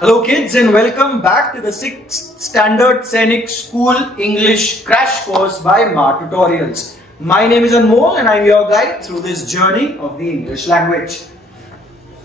Hello kids and welcome back to the 6th Standard Sainik School English Crash Course by Ma Tutorials. My name is Anmol and I am your guide through this journey of the English language.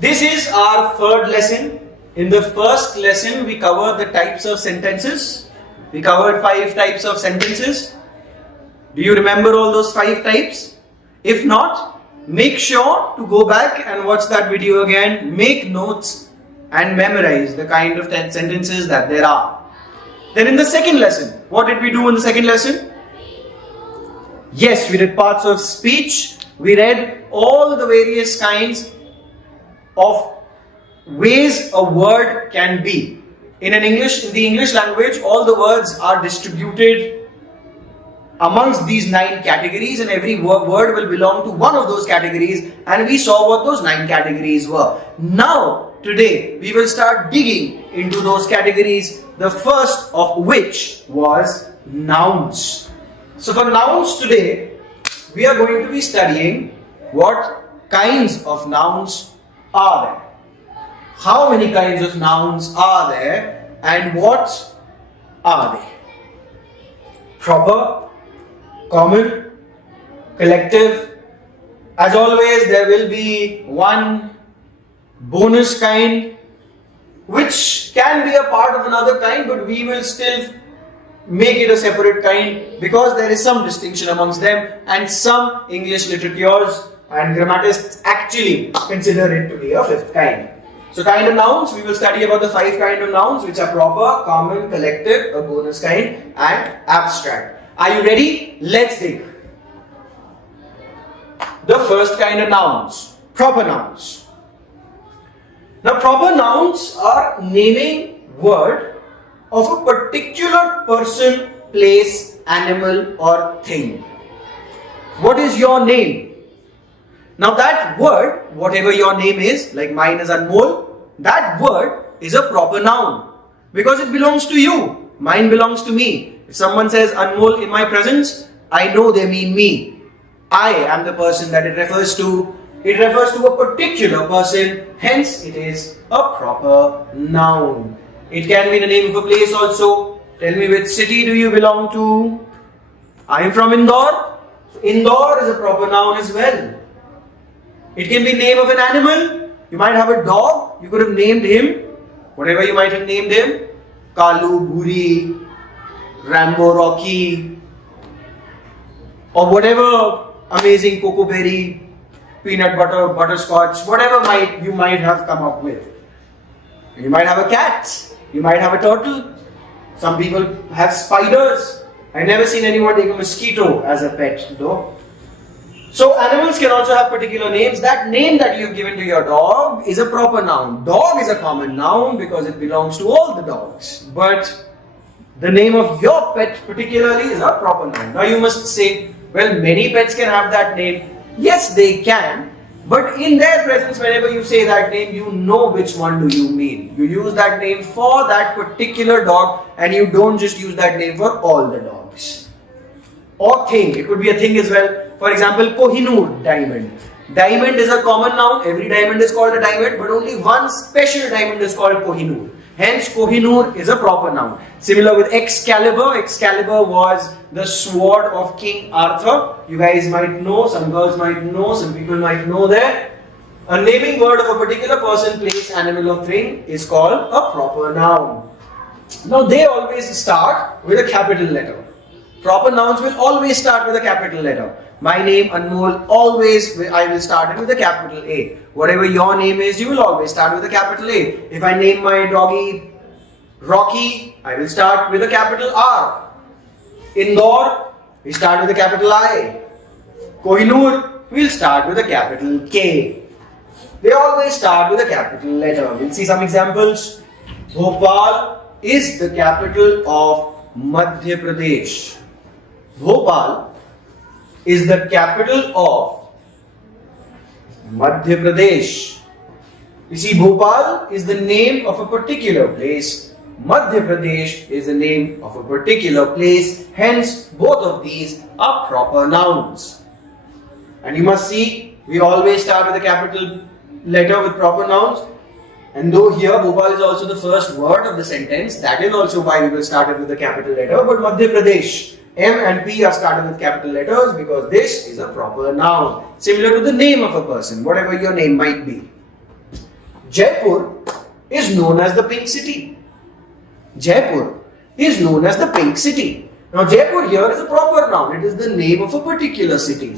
This is our third lesson. In the first lesson we covered the types of sentences. We covered 5 types of sentences. Do you remember all those 5 types? If not, make sure to go back and watch that video again. Make notes and memorize the kind of sentences that there are. Then in the second lesson, what did we do in the second lesson? Yes, we did parts of speech. We read all the various kinds of ways a word can be. In the English language, all the words are distributed amongst these 9 categories, and every word will belong to one of those categories, and we saw what those 9 categories were. Now, today, we will start digging into those categories, the first of which was nouns. So for nouns today, we are going to be studying what kinds of nouns are there. How many kinds of nouns are there and what are they? Proper, common, collective. As always, there will be one bonus kind which can be a part of another kind, but we will still make it a separate kind because there is some distinction amongst them, and some English literatures and grammatists actually consider it to be a 5th kind. So kind of nouns, we will study about the 5 kind of nouns, which are proper, common, collective, a bonus kind, and abstract. Are you ready? Let's dig. The first kind of nouns, proper nouns. Now, proper nouns are naming word of a particular person, place, animal or thing. What is your name? Now that word, whatever your name is, like mine is Anmol, that word is a proper noun because it belongs to you. Mine belongs to me. If someone says Anmol in my presence, I know they mean me. I am the person that it refers to. It refers to a particular person, hence it is a proper noun. It can be the name of a place also. Tell me, which city do you belong to? I am from Indore. So Indore is a proper noun as well. It can be name of an animal. You might have a dog. You could have named him, whatever you might have named him. Kalu, Bhuri, Rambo, Rocky, or whatever amazing cocoa berry, peanut butter, butterscotch, whatever you might have come up with. You might have a cat. You might have a turtle. Some people have spiders. I've never seen anyone take a mosquito as a pet though. So animals can also have particular names. That name that you've given to your dog is a proper noun. Dog is a common noun because it belongs to all the dogs. But the name of your pet particularly is a proper noun. Now you must say, well, many pets can have that name. Yes, they can. But in their presence, whenever you say that name, you know which one do you mean. You use that name for that particular dog and you don't just use that name for all the dogs. Or thing. It could be a thing as well. For example, Kohinoor diamond. Diamond is a common noun. Every diamond is called a diamond, but only one special diamond is called Kohinoor. Hence, Kohinoor is a proper noun. Similar with Excalibur. Excalibur was the sword of King Arthur. You guys might know, some girls might know, some people might know that. A naming word of a particular person, place, animal or thing is called a proper noun. Now, they always start with a capital letter. Proper nouns will always start with a capital letter. My name, Anmol, I will start it with a capital A. Whatever your name is, you will always start with a capital A. If I name my doggy Rocky, I will start with a capital R. Indore, we start with a capital I. Kohinoor, we'll start with a capital K. They always start with a capital letter. We'll see some examples. Bhopal is the capital of Madhya Pradesh. Bhopal is the capital of Madhya Pradesh. You see, Bhopal is the name of a particular place. Madhya Pradesh is the name of a particular place. Hence, both of these are proper nouns. And you must see, we always start with a capital letter with proper nouns. And though here Bhopal is also the first word of the sentence, that is also why we will start it with a capital letter. But Madhya Pradesh, M and P are started with capital letters because this is a proper noun. Similar to the name of a person, whatever your name might be. Jaipur is known as the Pink City. Jaipur is known as the Pink City. Now Jaipur here is a proper noun. It is the name of a particular city.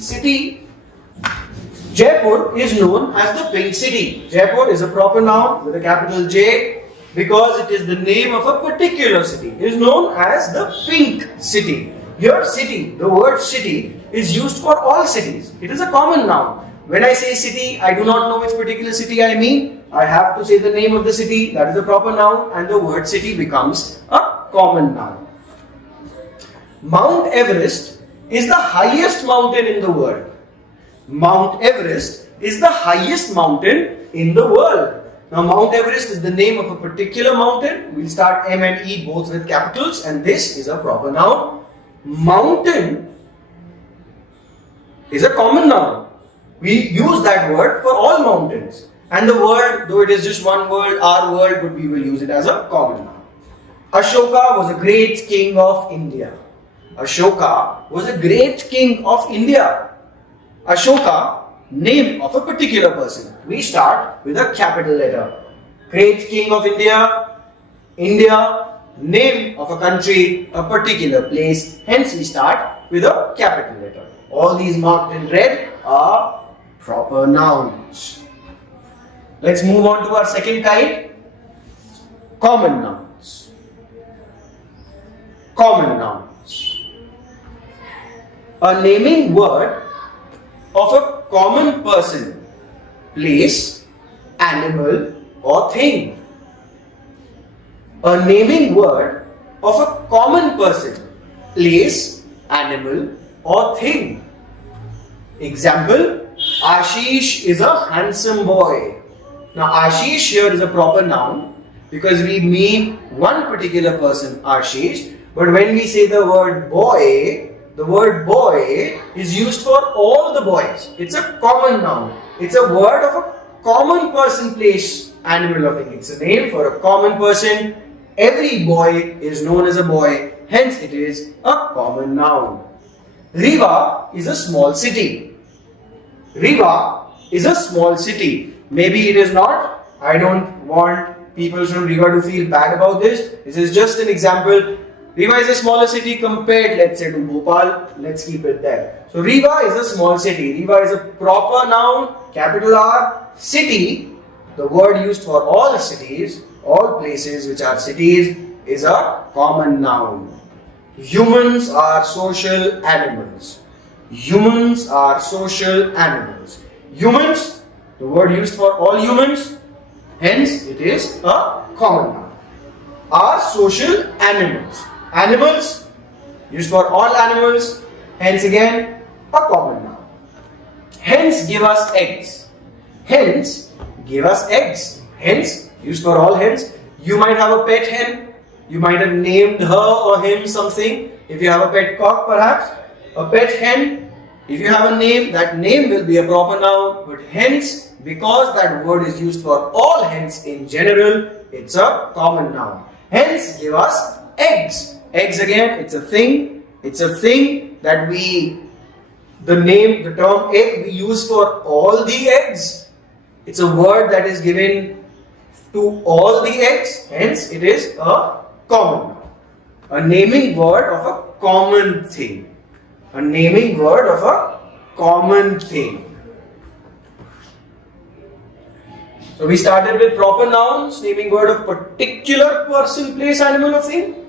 Jaipur is known as the Pink City. Jaipur is a proper noun with a capital J because it is the name of a particular city. It is known as the Pink City. Here city, the word city is used for all cities. It is a common noun. When I say city, I do not know which particular city I mean. I have to say the name of the city, that is a proper noun, and the word city becomes a common noun. Mount Everest is the highest mountain in the world. Mount Everest is the highest mountain in the world. Now Mount Everest is the name of a particular mountain. We'll start M and E both with capitals, and this is a proper noun. Mountain is a common noun. We use that word for all mountains. And the word, though it is just one word, our word, but we will use it as a common noun. Ashoka was a great king of India. Ashoka was a great king of India. Ashoka, name of a particular person. We start with a capital letter. Great king of India. India, name of a country, a particular place. Hence we start with a capital letter. All these marked in red are proper nouns. Let's move on to our second kind. Common nouns. Common nouns. A naming word of a common person, place, animal or thing. A naming word of a common person, place, animal or thing. Example, Ashish is a handsome boy. Now Ashish here is a proper noun because we mean one particular person, Ashish. But when we say the word boy is used for all the boys. It's a common noun. It's a word of a common person, place, animal or thing. It's a name for a common person. Every boy is known as a boy. Hence it is a common noun. Riva is a small city. Riva is a small city. Maybe it is not. I don't want people from Riva to feel bad about this. This is just an example. Riva is a smaller city compared, let's say, to Bhopal. Let's keep it there. So Riva is a small city. Riva is a proper noun, capital R. City, the word used for all cities, all places which are cities, is a common noun. Humans are social animals. Humans are social animals. Humans, the word used for all humans, hence it is a common noun. Are social animals. Animals, used for all animals, hence again a common noun. Hence give us eggs. Hence give us eggs. Hence, used for all hens. You might have a pet hen. You might have named her or him something. If you have a pet cock perhaps, a pet hen. If you have a name, that name will be a proper noun. But hence, because that word is used for all hens in general, it's a common noun. Hence, give us eggs. Eggs again, it's a thing. It's a thing that the term egg we use for all the eggs. It's a word that is given to all the eggs. Hence, it is a common noun. A naming word of a common thing. A naming word of a common thing. So we started with proper nouns, naming word of particular person, place, animal or thing.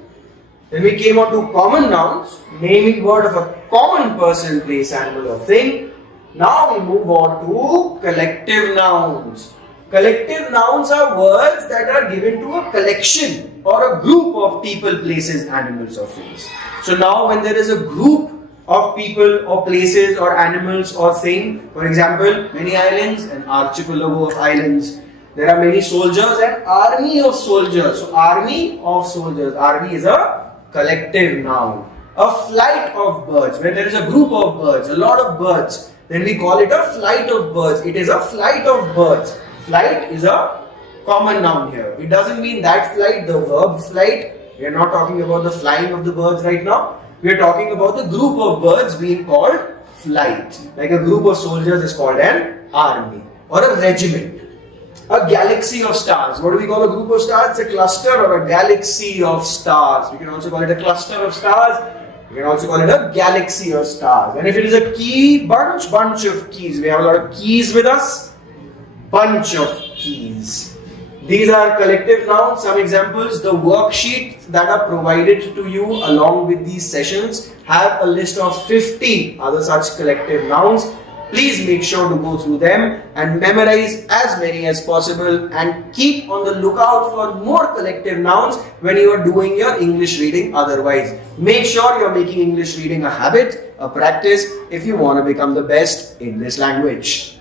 Then we came on to common nouns, naming word of a common person, place, animal or thing. Now we move on to collective nouns. Collective nouns are words that are given to a collection or a group of people, places, animals or things. So now when there is a group of people or places or animals or thing, for example, many islands, an archipelago of islands. There are many soldiers and army of soldiers. So army of soldiers. Army is a collective noun. A flight of birds. When there is a group of birds, a lot of birds, then we call it a flight of birds. It is a flight of birds. Flight is a common noun here. It doesn't mean that flight, the verb flight. We are not talking about the flying of the birds right now. We are talking about the group of birds being called flight. Like a group of soldiers is called an army or a regiment. A galaxy of stars. What do we call a group of stars? It's a cluster or a galaxy of stars. We can also call it a cluster of stars. We can also call it a galaxy of stars. And if it is a key, bunch of keys. We have a lot of keys with us. Bunch of keys. These are collective nouns. Some examples. The worksheets that are provided to you along with these sessions have a list of 50 other such collective nouns. Please make sure to go through them and memorize as many as possible, and keep on the lookout for more collective nouns when you are doing your English reading otherwise. Make sure you are making English reading a habit, a practice, if you want to become the best in this language.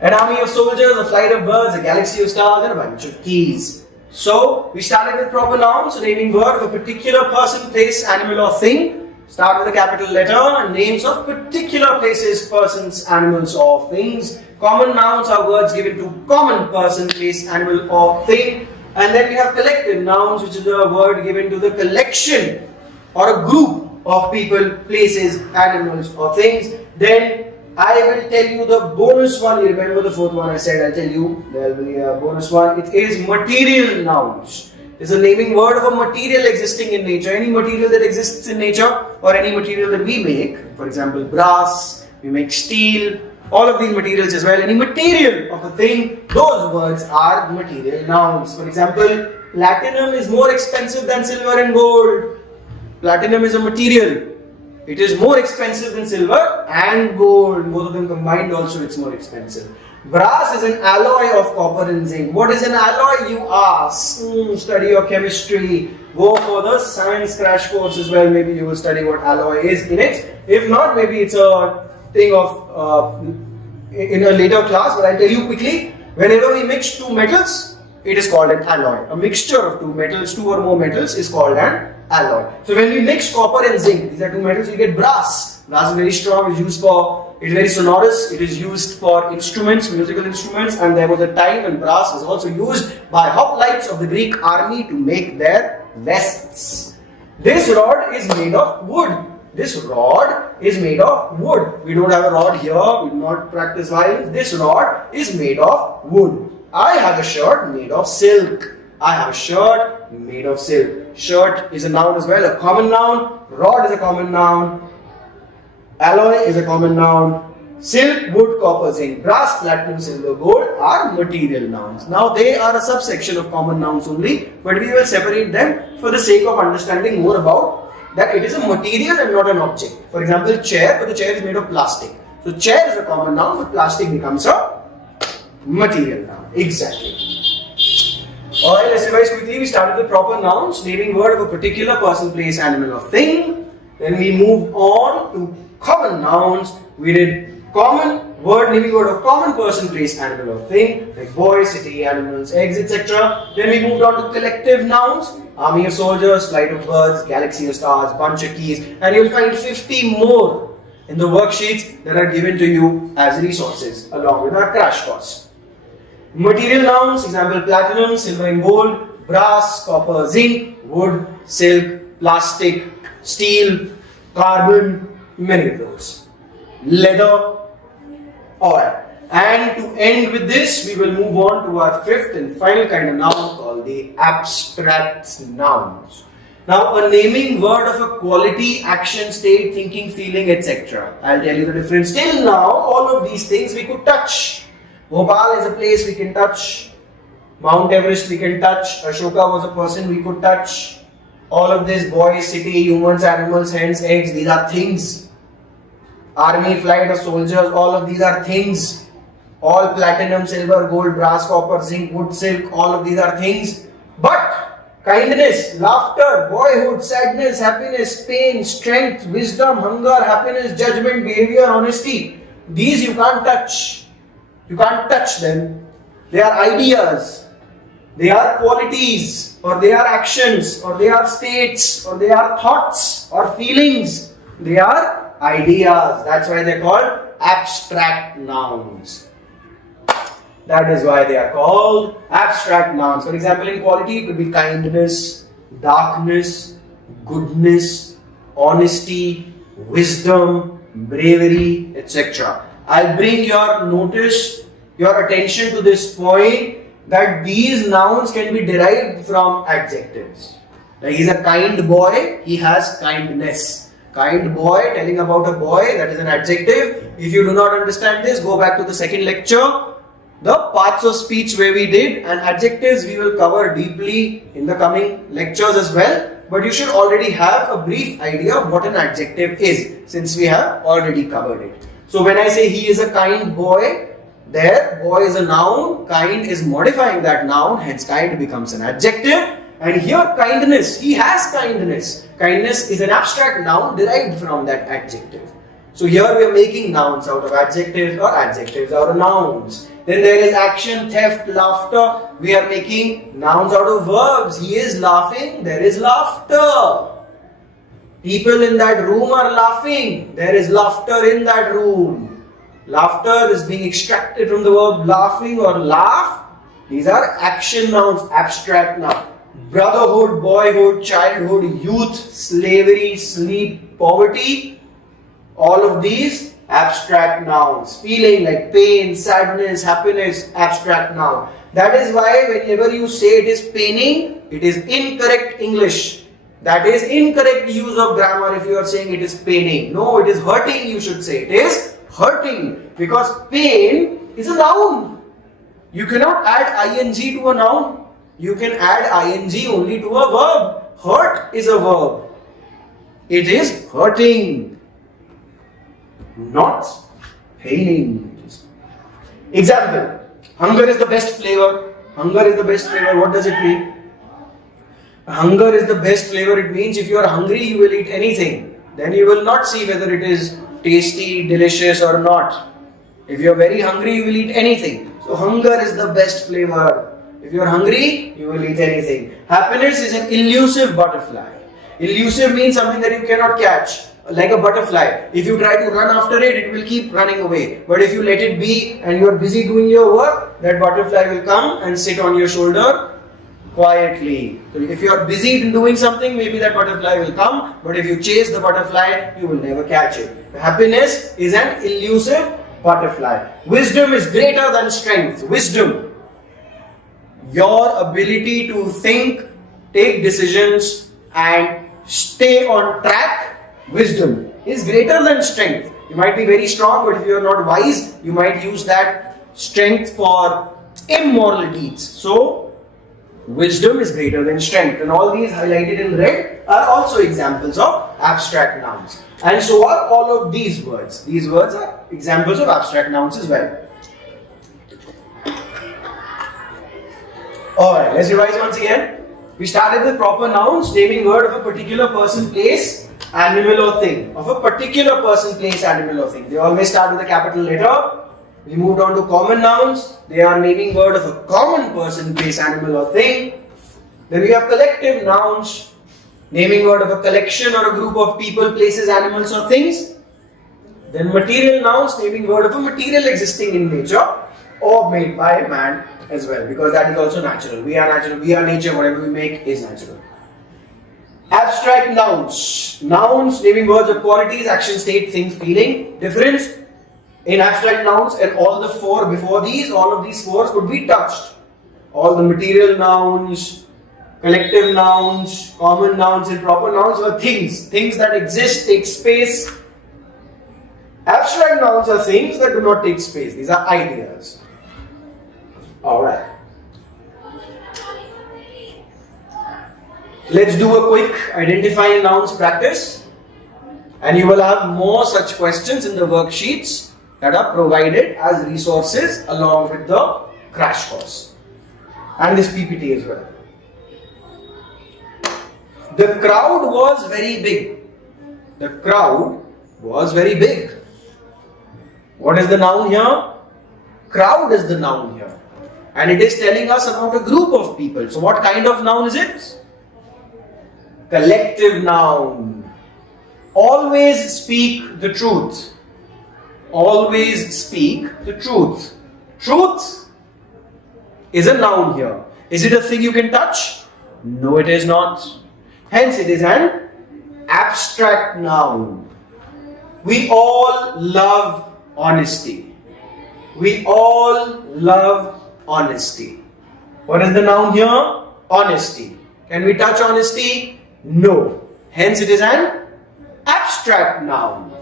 An army of soldiers, a flight of birds, a galaxy of stars, and a bunch of keys. So, we started with proper nouns, naming word of a particular person, place, animal or thing. Start with a capital letter and names of particular places, persons, animals or things. Common nouns are words given to common person, place, animal or thing. And then we have collective nouns, which is a word given to the collection or a group of people, places, animals or things. Then I will tell you the bonus one. You remember the fourth one I said, I'll tell you. There will be a bonus one. It is material nouns. It's a naming word of a material existing in nature. Any material that exists in nature or any material that we make. For example, brass, we make steel, all of these materials as well. Any material of a thing, those words are material nouns. For example, platinum is more expensive than silver and gold. Platinum is a material. It is more expensive than silver and gold. Both of them combined also it's more expensive. Brass is an alloy of copper and zinc. What is an alloy, you ask? Study your chemistry. Go for the science crash course as well. Maybe you will study what alloy is in it. If not, maybe it's a thing of in a later class. But I'll tell you quickly. Whenever we mix two metals, it is called an alloy. A mixture of two metals, two or more metals, is called an alloy. So when we mix copper and zinc, these are two metals, we get brass. Brass is very strong. It's used for. It's very sonorous. It is used for instruments, musical instruments, and there was a time when brass was also used by hoplites of the Greek army to make their vests. This rod is made of wood. This rod is made of wood. We don't have a rod here. We do not practice violence. This rod is made of wood. I have a shirt made of silk. I have a shirt made of silk. Shirt is a noun as well, a common noun. Rod is a common noun. Alloy is a common noun. Silk, wood, copper, zinc, brass, platinum, silver, gold are material nouns. Now they are a subsection of common nouns only, but we will separate them for the sake of understanding more about that it is a material and not an object. For example, chair, but the chair is made of plastic. So chair is a common noun, but plastic becomes a material noun. Exactly. Alright, let's revise quickly. We started with proper nouns, naming word of a particular person, place, animal or thing. Then we moved on to common nouns. We did common word, naming word of common person, place, animal or thing, like boy, city, animals, eggs, etc. Then we moved on to collective nouns, army of soldiers, flight of birds, galaxy of stars, bunch of keys, and you will find 50 more in the worksheets that are given to you as resources along with our crash course. Material nouns, example platinum, silver and gold, brass, copper, zinc, wood, silk, plastic, steel, carbon, many of those. Leather, oil. And to end with this, we will move on to our fifth and final kind of noun called the abstract nouns. Now, a naming word of a quality, action, state, thinking, feeling, etc. I'll tell you the difference. Till now, all of these things we could touch. Bhopal is a place we can touch. Mount Everest we can touch. Ashoka was a person we could touch. All of this, boys, city, humans, animals, hens, eggs, these are things. Army, flight of soldiers, all of these are things. All platinum, silver, gold, brass, copper, zinc, wood, silk, all of these are things. But kindness, laughter, boyhood, sadness, happiness, pain, strength, wisdom, hunger, happiness, judgment, behavior, honesty, these you can't touch. You can't touch them. They are ideas. They are qualities, or they are actions, or they are states, or they are thoughts, or feelings. They are ideas. That's why they're called abstract nouns. That is why they are called abstract nouns. For example, in quality, it could be kindness, darkness, goodness, honesty, wisdom, bravery, etc. I'll bring your notice, your attention to this point that these nouns can be derived from adjectives. Like he's a kind boy, he has kindness. Kind boy, telling about a boy, that is an adjective. If you do not understand this, go back to the second lecture. The parts of speech where we did, and adjectives we will cover deeply in the coming lectures as well. But you should already have a brief idea of what an adjective is, since we have already covered it. So when I say he is a kind boy, there boy is a noun, kind is modifying that noun, hence kind becomes an adjective. And here kindness, he has kindness. Kindness is an abstract noun derived from that adjective. So here we are making nouns out of adjectives or adjectives out of nouns. Then there is action, theft, laughter. We are making nouns out of verbs. He is laughing, there is laughter. People in that room are laughing. There is laughter in that room. Laughter is being extracted from the verb laughing or laugh. These are action nouns, abstract nouns. Brotherhood, boyhood, childhood, youth, slavery, sleep, poverty. All of these abstract nouns. Feeling like pain, sadness, happiness, abstract noun. That is why whenever you say it is paining, it is incorrect English. That is incorrect use of grammar if you are saying it is paining. No, it is hurting, you should say. It is hurting. Because pain is a noun. You cannot add ing to a noun. You can add ing only to a verb. Hurt is a verb. It is hurting, not paining. Example. Hunger is the best flavor. Hunger is the best flavor. What does it mean? Hunger is the best flavor. It means if you are hungry, you will eat anything. Then you will not see whether it is tasty, delicious or not. If you are very hungry, you will eat anything. So hunger is the best flavor. If you are hungry, you will eat anything. Happiness is an elusive butterfly. Elusive means something that you cannot catch. Like a butterfly. If you try to run after it, it will keep running away. But if you let it be and you are busy doing your work, that butterfly will come and sit on your shoulder quietly. So if you are busy in doing something, maybe that butterfly will come. But if you chase the butterfly, you will never catch it. Happiness is an elusive butterfly. Wisdom is greater than strength. Wisdom. Your ability to think, take decisions and stay on track. Wisdom is greater than strength. You might be very strong, but if you are not wise, you might use that strength for immoral deeds. So, wisdom is greater than strength. And all these highlighted in red are also examples of abstract nouns. And so are all of these words. These words are examples of abstract nouns as well. Alright, let's revise once again. We started with proper nouns, naming word of a particular person, place, animal or thing. Of a particular person, place, animal or thing. They always start with a capital letter. We moved on to common nouns. They are naming word of a common person, place, animal or thing. Then we have collective nouns, naming word of a collection or a group of people, places, animals or things. Then material nouns, naming word of a material existing in nature or made by man as well, because that is also natural. We are natural, we are nature, whatever we make is natural. Abstract nouns. Nouns, naming words of qualities, action, state, things, feeling. Difference in abstract nouns and all the four before these, all of these four could be touched. All the material nouns, collective nouns, common nouns and proper nouns were things. Things that exist, take space. Abstract nouns are things that do not take space. These are ideas. Alright. Let's do a quick identifying nouns practice. And you will have more such questions in the worksheets that are provided as resources along with the crash course. And this PPT as well. The crowd was very big. The crowd was very big. What is the noun here? Crowd is the noun here. And it is telling us about a group of people. So what kind of noun is it? Collective noun. Always speak the truth. Always speak the truth. Truth is a noun here. Is it a thing you can touch? No, it is not. Hence, it is an abstract noun. We all love honesty. We all love honesty. What is the noun here? Honesty. Can we touch honesty? No. Hence, it is an abstract noun.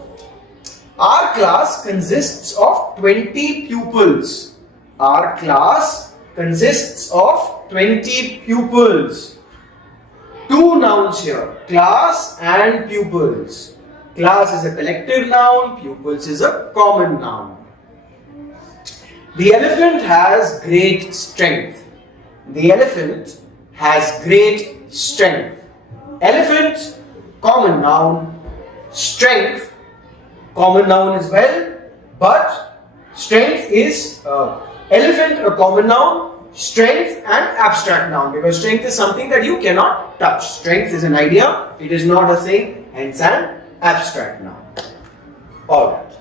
Our class consists of 20 pupils. Our class consists of 20 pupils. Two nouns here, class and pupils. Class is a collective noun, pupils is a common noun. The elephant has great strength. The elephant has great strength. Elephant, common noun. Strength, common noun as well, but strength is elephant, a common noun. Strength and abstract noun, because strength is something that you cannot touch. Strength is an idea, it is not a thing, hence an abstract noun. Alright.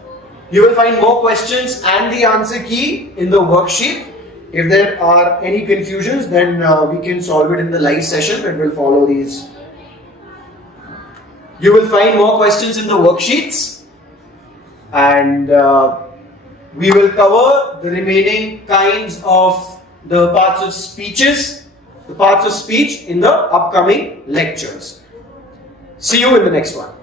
You will find more questions and the answer key in the worksheet. If there are any confusions, then we can solve it in the live session that will follow these. You will find more questions in the worksheets, and we will cover the remaining kinds of the parts of speeches, the parts of speech in the upcoming lectures. See you in the next one.